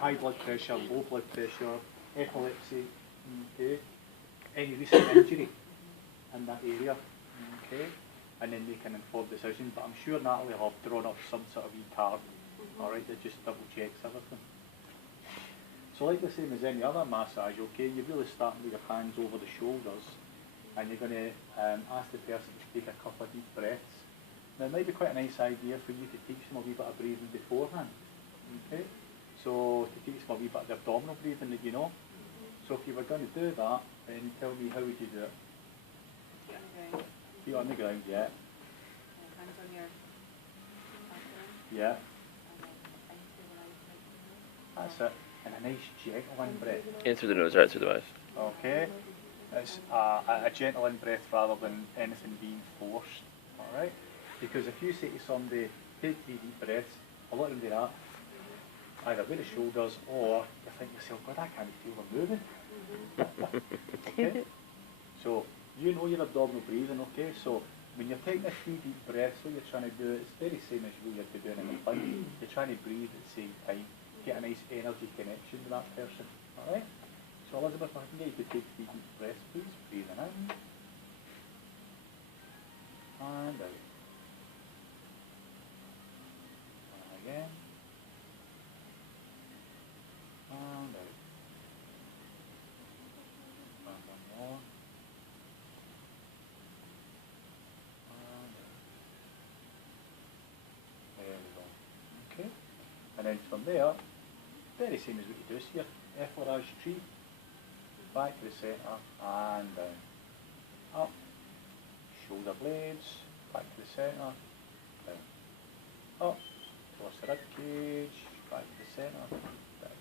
high blood pressure, low blood pressure, epilepsy, okay, any recent injury in that area, okay, and then make an informed decision. But I'm sure Natalie will have drawn up some sort of e-card, alright, that just double checks everything. So like the same as any other massage, okay, you're really starting with your hands over the shoulders, and you're going to ask the person to take a couple of deep breaths. Now it might be quite a nice idea for you to teach them a wee bit of breathing beforehand, okay? So to teach them a wee bit of abdominal breathing that you know. So if you were going to do that, then tell me, how would you do it? Feet on the ground, yeah. Hands on your back. Yeah. That's it. And a nice gentle in-breath. In through the nose, out through the mouth. Okay. It's a gentle in-breath rather than anything being forced. Alright? Because if you say to somebody, take 3 deep breaths, a lot of them do that, either with the shoulders, or you think to yourself, God, I can't feel them moving. Okay? So, you know your abdominal breathing, okay? So, when you're taking a 3 deep breaths, what you're trying to do, it's very same as what you're doing in the plunge. You're trying to breathe at the same time, get a nice energy connection with that person. Alright? So, Elizabeth, I can get you to take 3 deep breaths, please. Breathing in. And out. And again. And out. And one more. And out. There we go. Okay. And then from there, very same as what you do. So your effleurage tree, back to the centre and down. Up. Shoulder blades, back to the centre, down. Up. Towards the rib cage, back to the centre, down.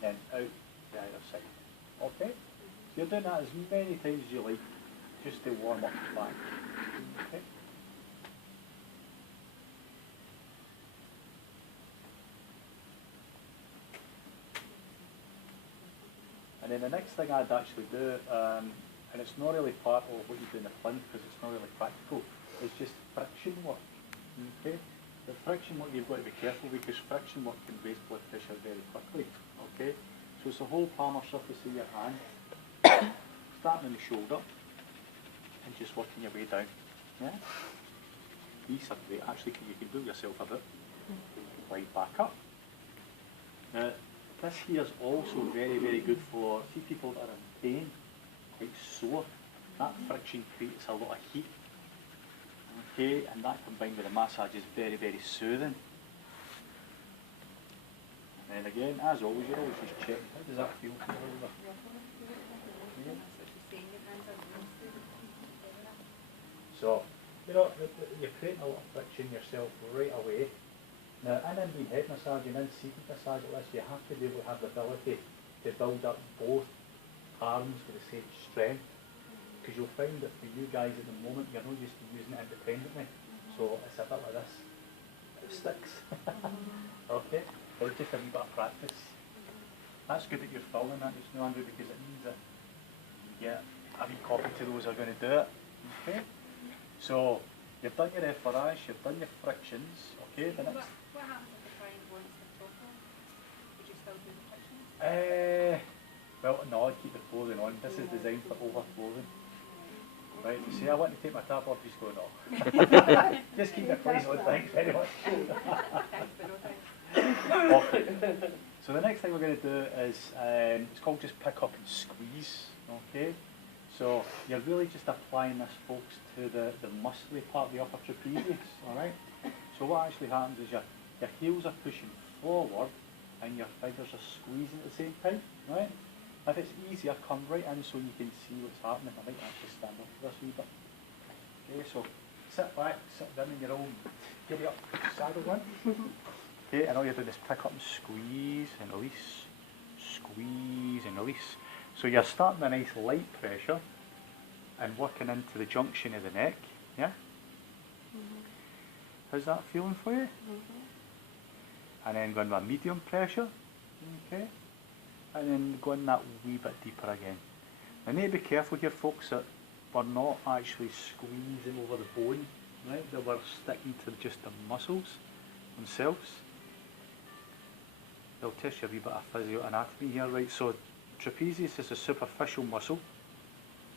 Then out the either side. Okay? So you're doing that as many times as you like, just to warm up the back. Okay? And then the next thing I'd actually do, and it's not really part of what you do in the plunge because it's not really practical, is just friction work. Okay? The friction work you've got to be careful because friction work can raise blood pressure very quickly. Okay? So it's the whole palmar surface of your hand, starting in the shoulder and just working your way down. Yeah? These are great actually because you can do yourself a bit. Right back up. Now, this here is also very, very good for, see people that are in pain, quite sore. That friction creates a lot of heat. Okay, and that combined with the massage is very, very soothing. And then again, as always, you always just check, how does that feel for you? Yeah. So, you know, you're creating a lot of friction yourself right away. Now, in being head massaging, in seated massage like this, you have to be able to have the ability to build up both arms with the same strength. Because you'll find that for you guys at the moment, you're not used to using it independently. So it's a bit like this. It sticks. Okay? But it's just a wee bit of practice. That's good that you're following that, just know, Andrew, because it means that you get a wee copy to those who are going to do it. Okay? So, you've done your effleurage, you've done your frictions. Okay? The next. What happens if the trying wants to total? Would you still do the frictions? Well, no, I'd keep the clothing on. This is designed for over-clothing. Right, you see, I want to take my top off, just go, no. Just keep it clean on, thanks very much. Okay. So the next thing we're going to do is, it's called just pick up and squeeze, okay? So you're really just applying this, folks, to the muscly part of the upper trapezius, alright? So what actually happens is your heels are pushing forward and your fingers are squeezing at the same time, right? If it's easier, come right in so you can see what's happening. I might actually stand up for this wee bit. Okay, so sit back, sit down in your own, give it up, saddle one. Okay, and all you're doing is pick up and squeeze and release, squeeze and release. So you're starting a nice light pressure and working into the junction of the neck, yeah? How's that feeling for you? And then going with medium pressure, okay? And then going that wee bit deeper again. I need to be careful here, folks, that we're not actually squeezing over the bone, right? That we're sticking to just the muscles themselves. they'll test you a wee bit of physioanatomy here, right? So trapezius is a superficial muscle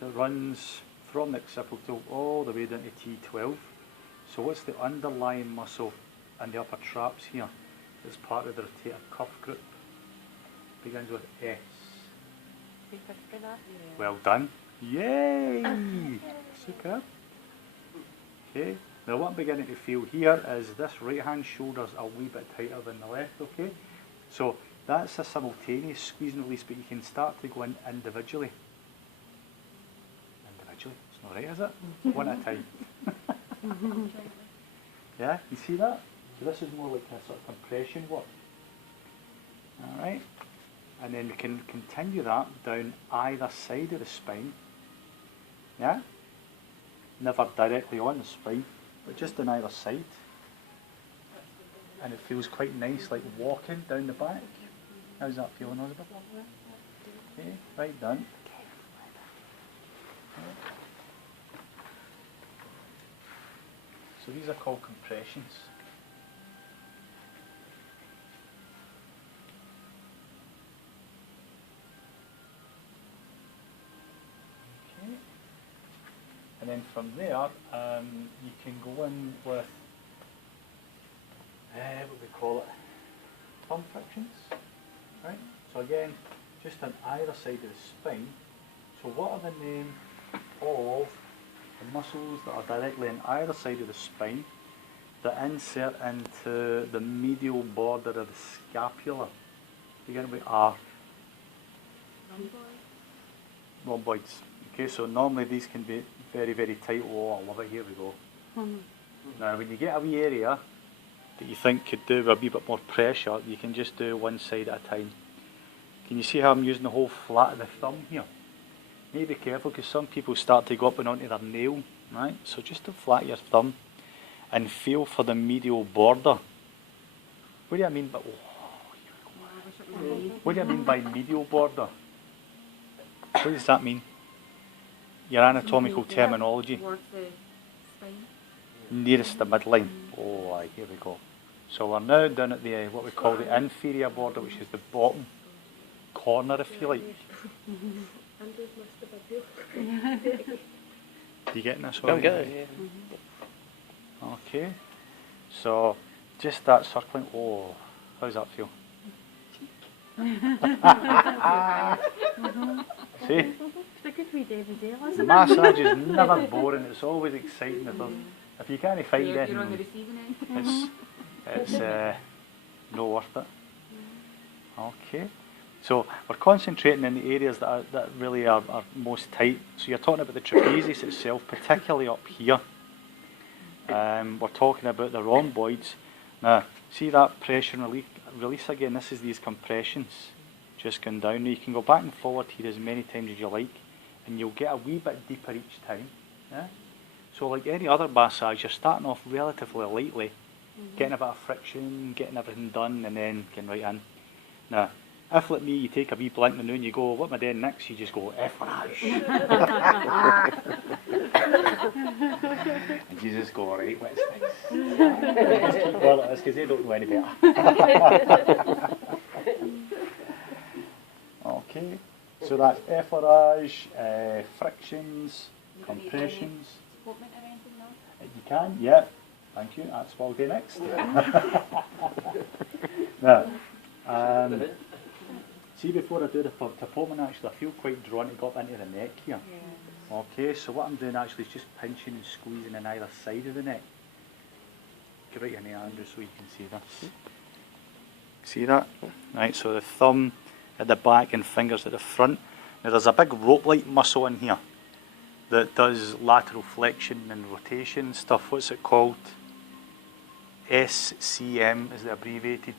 that runs from the occipital all the way down to T12. So what's the underlying muscle in the upper traps here? It's part of the rotator cuff group. Begins with S. Well done. Yay! Superb. Okay. Now what I'm beginning to feel here is this right hand shoulder's a wee bit tighter than the left, okay? So that's a simultaneous squeeze and release, but you can start to go in individually. Individually? It's not right, is it? One at a time. Yeah, you see that? So this is more like a sort of compression work. Alright? And then we can continue that down either side of the spine. Yeah? Never directly on the spine, but just on either side. And it feels quite nice, like walking down the back. How's that feeling, Elizabeth? Okay, right done. Okay. So these are called compressions. Okay. And then from there, you can go in with, what we call it, thumb frictions. Right? So again, just on either side of the spine. So what are the name of the muscles that are directly on either side of the spine that insert into the medial border of the scapula? Begin with R. Rhomboids. Okay, so normally these can be very, very tight. Oh, I love it. Here we go. Now, when you get a wee area that you think could do with a wee bit more pressure, you can just do one side at a time. Can you see how I'm using the whole flat of the thumb here? You need to be careful because some people start to go up and onto their nail, right? So just to flat your thumb and feel for the medial border. What do I mean by, what do I mean by medial border? What does that mean? Your anatomical terminology. Nearest the midline. Oh, aye, here we go. So we're now down at the what we call the inferior border, which is the bottom corner, if you like. You getting this one? I'm getting it, yeah. Okay. So just that circling. Oh, how's that feel? See? Massage is never boring, it's always exciting. If you can't find it, You're on the receiving end. it's not worth it. Okay, so we're concentrating in the areas that really are most tight. So you're talking about the trapezius itself, particularly up here. We're talking about the rhomboids. Now, see that pressure and release again? This is these compressions just going down. Now you can go back and forward here as many times as you like, and you'll get a wee bit deeper each time. Yeah? So like any other massage, you're starting off relatively lightly, getting a bit of friction, getting everything done, and then getting right in. Now, if like me, you take a wee blink and then you go, what am I doing next? You just go, F-Raj. And you just go, right, what's next? Well, it's because they don't know any better. Okay, so that's efforage, frictions, compressions. Supplement or anything else? You can, yeah. Thank you. That's what I'll do next. Now, see, before I do the tapomen, actually, I feel quite drawn to go up into the neck here. Yeah. Okay, so what I'm doing actually is just pinching and squeezing on either side of the neck. Get right in there, Andrew, so you can see this. See that? Right, so the thumb at the back and fingers at the front. Now there's a big rope-like muscle in here that does lateral flexion and rotation stuff. What's it called? SCM is the abbreviated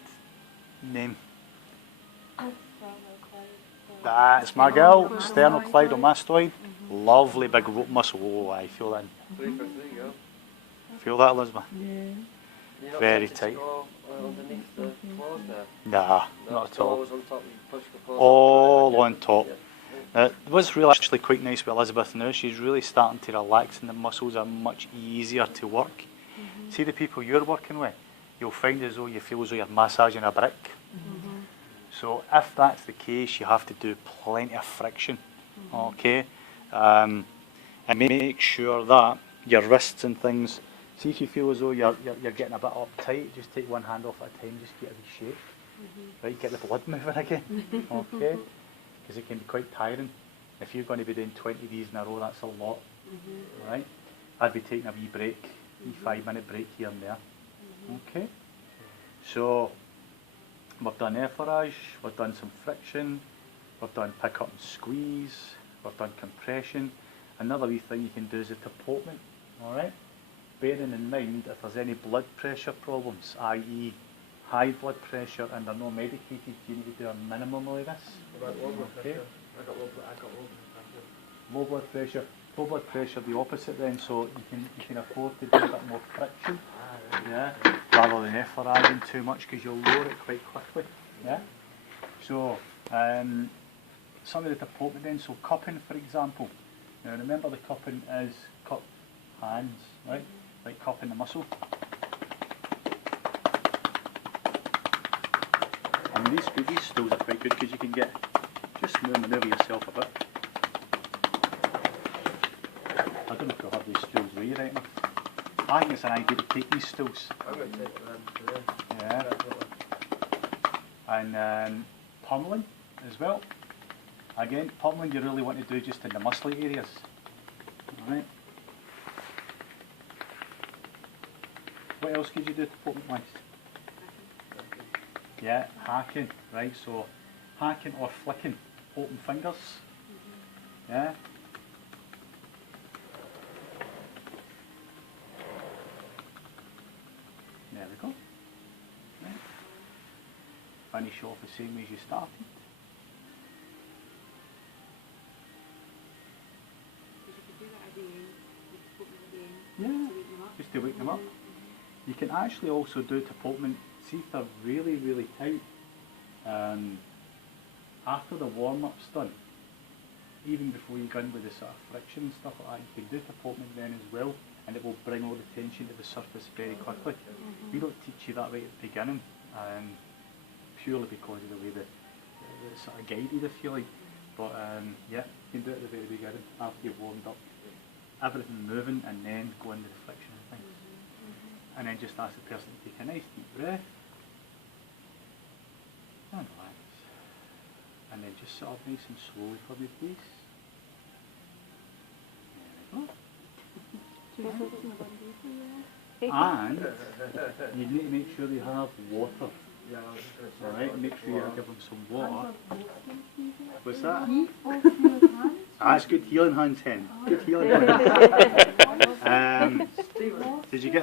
name. That's my girl, sternocleidomastoid. Lovely big rope muscle. Oh, I feel that. Feel that, Elizabeth? Yeah. Very tight. Underneath the claws there? Nah, not at all. Claws on top, you push the claws All up. on top. What's really actually quite nice with Elizabeth now, she's really starting to relax and the muscles are much easier to work. See the people you're working with, you'll find as though you feel as though you're massaging a brick. So if that's the case, you have to do plenty of friction, okay? And make sure that your wrists and things, see if you feel as though you're getting a bit uptight, just take one hand off at a time, just get a wee shake, right? Get the blood moving again, okay? Because it can be quite tiring. If you're going to be doing 20 of these in a row, that's a lot, right? I'd be taking a wee break, a 5-minute break here and there, okay? So, we've done efforage, we've done some friction, we've done pick up and squeeze, we've done compression. Another wee thing you can do is a deportment, alright? Bearing in mind if there's any blood pressure problems, i.e. high blood pressure and they're not medicated, you need to do a minimum of this. About low blood Okay. pressure. I got low pressure. Low blood pressure. Low blood pressure the opposite then, so you can afford to do a bit more friction, yeah, rather than efforaging too much because you'll lower it quite quickly, yeah. So some of the deportment then, so cupping for example. Now remember the cupping is cup hands, right? Like cupping the muscle. And these stools are quite good because you can get just manoeuvre yourself a bit. I don't know if you'll have these stools with you right now. I think it's an idea to take these stools. I'm going to take them today. Yeah. And pummeling as well. Again, pummeling you really want to do just in the muscly areas. Alright. What else could you do to pummeling wise? Yeah, hacking, right, so hacking or flicking, open fingers. Yeah. There we go. Right. Finish off the same way as you started. Yeah, just to wake them up. You can actually also do deportment, see if they're really, really tight. After the warm-up's done, even before you go in with the sort of friction and stuff like that, you can do deportment then as well, and it will bring all the tension to the surface very quickly. We don't teach you that right at the beginning, purely because of the way that it's sort of guided, if you like. But yeah, you can do it at the very beginning, after you've warmed up. Everything moving, and then go into the friction and things. And then just ask the person to take a nice deep breath, and relax. And then just sit up nice and slowly for me, please. There we go. And you need to make sure they have water. Yeah, I was just going to say. Alright, make sure you give them some water. What's that? Heat of your hands. That's good healing hands, Hen. Good healing hands. Did you get